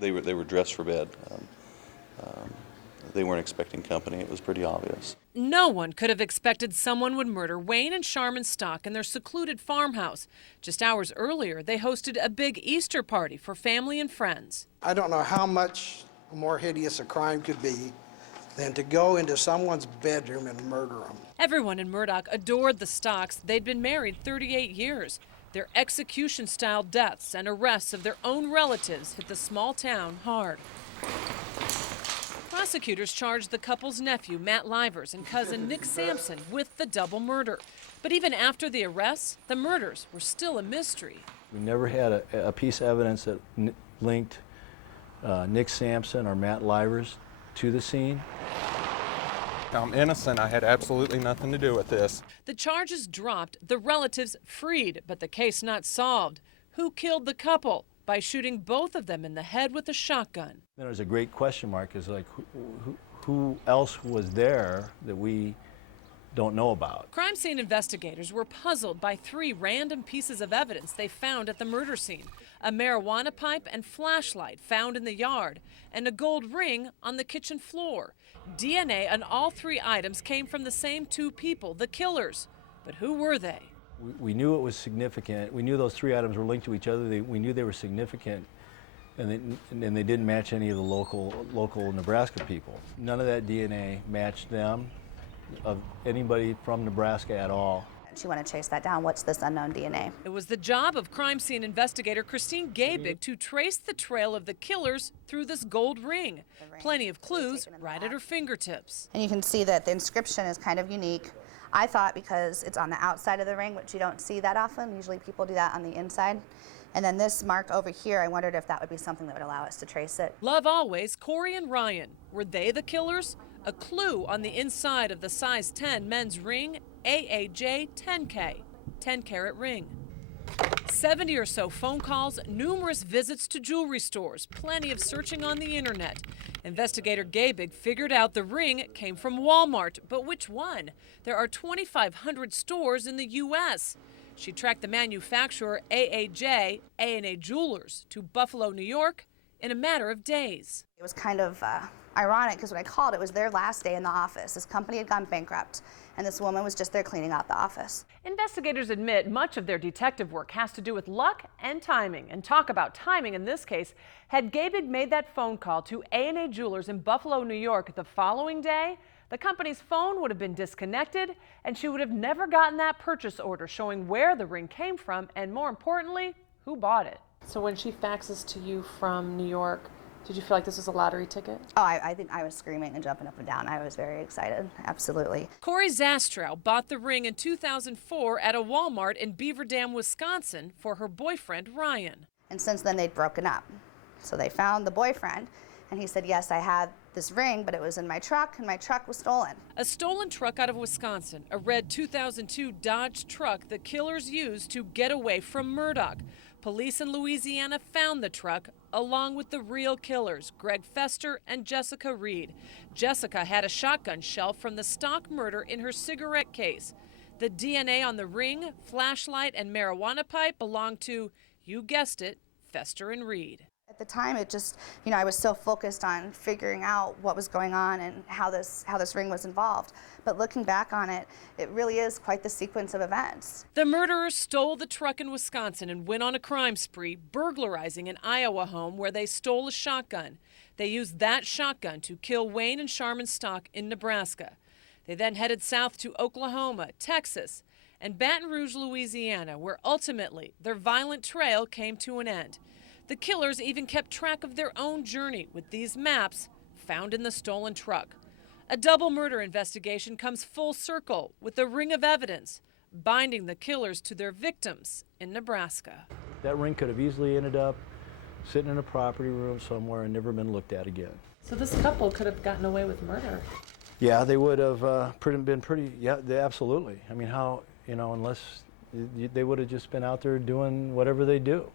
They were dressed for bed. They weren't expecting company. It was pretty obvious. No one could have expected someone would murder Wayne and Sharmon Stock in their secluded farmhouse. Just hours earlier, they hosted a big Easter party for family and friends. I don't know how much more hideous a crime could be than to go into someone's bedroom and murder them. Everyone in Murdock adored the Stocks. They'd been married 38 years. Their execution-style deaths and arrests of their own relatives hit the small town hard. Prosecutors charged the couple's nephew, Matt Anzur, and cousin Nick Sampson with the double murder. But even after the arrests, the murders were still a mystery. We never had a piece of evidence that linked Nick Sampson or Matt Anzur to the scene. I'm innocent. I had absolutely nothing to do with this. The charges dropped, the relatives freed, but the case not solved. Who killed the couple? By shooting both of them in the head with a shotgun. Then there's a great question mark, is like who else was there that we don't know about? Crime scene investigators were puzzled by 3 random pieces of evidence they found at the murder scene. A marijuana pipe and flashlight found in the yard, and a gold ring on the kitchen floor. DNA on all 3 items came from the same 2 people, the killers. But who were they? We knew it was significant. We knew those 3 items were linked to each other. We knew they were significant, and they didn't match any of the local Nebraska people. None of that DNA matched them, of anybody from Nebraska at all. She wanted to chase that down. What's this unknown DNA? It was the job of crime scene investigator Christine Gabig to trace the trail of the killers through this gold ring. Plenty of clues right at her fingertips. And you can see that the inscription is kind of unique. I thought because it's on the outside of the ring, which you don't see that often. Usually people do that on the inside. And then this mark over here, I wondered if that would be something that would allow us to trace it. Love always, Corey and Ryan. Were they the killers? A clue on the inside of the size 10 men's ring, AAJ 10K, 10-carat ring. 70 or so phone calls, numerous visits to jewelry stores, plenty of searching on the internet. Investigator Gabig figured out the ring came from Walmart, but which one? There are 2,500 stores in the U.S. She tracked the manufacturer AAJ, A&A Jewelers, to Buffalo, New York in a matter of days. It was kind of ironic because when I called, it was their last day in the office. This company had gone bankrupt, and this woman was just there cleaning out the office. Investigators admit much of their detective work has to do with luck and timing. And talk about timing in this case, had Gabig made that phone call to A&A Jewelers in Buffalo, New York the following day, the company's phone would have been disconnected, and she would have never gotten that purchase order showing where the ring came from, and more importantly, who bought it. So when she faxes to you from New York, did you feel like this was a lottery ticket? Oh, I think I was screaming and jumping up and down. I was very excited, absolutely. Corey Zastrow bought the ring in 2004 at a Walmart in Beaver Dam, Wisconsin for her boyfriend, Ryan. And since then, they'd broken up. So they found the boyfriend, and he said, yes, I had this ring, but it was in my truck, and my truck was stolen. A stolen truck out of Wisconsin, a red 2002 Dodge truck the killers used to get away from Murdock. Police in Louisiana found the truck along with the real killers, Greg Fester and Jessica Reed. Jessica had a shotgun shell from the Stock murder in her cigarette case. The DNA on the ring, flashlight, and marijuana pipe belonged to, you guessed it, Fester and Reed. At the time, it just, I was so focused on figuring out what was going on and how this ring was involved. But looking back on it, it really is quite the sequence of events. The murderers stole the truck in Wisconsin and went on a crime spree, burglarizing an Iowa home where they stole a shotgun. They used that shotgun to kill Wayne and Sharmon Stock in Nebraska. They then headed south to Oklahoma, Texas, and Baton Rouge, Louisiana, where ultimately their violent trail came to an end. The killers even kept track of their own journey with these maps found in the stolen truck. A double murder investigation comes full circle with a ring of evidence binding the killers to their victims in Nebraska. That ring could have easily ended up sitting in a property room somewhere and never been looked at again. So this couple could have gotten away with murder. Yeah, they would have absolutely. I mean, how, unless they would have just been out there doing whatever they do.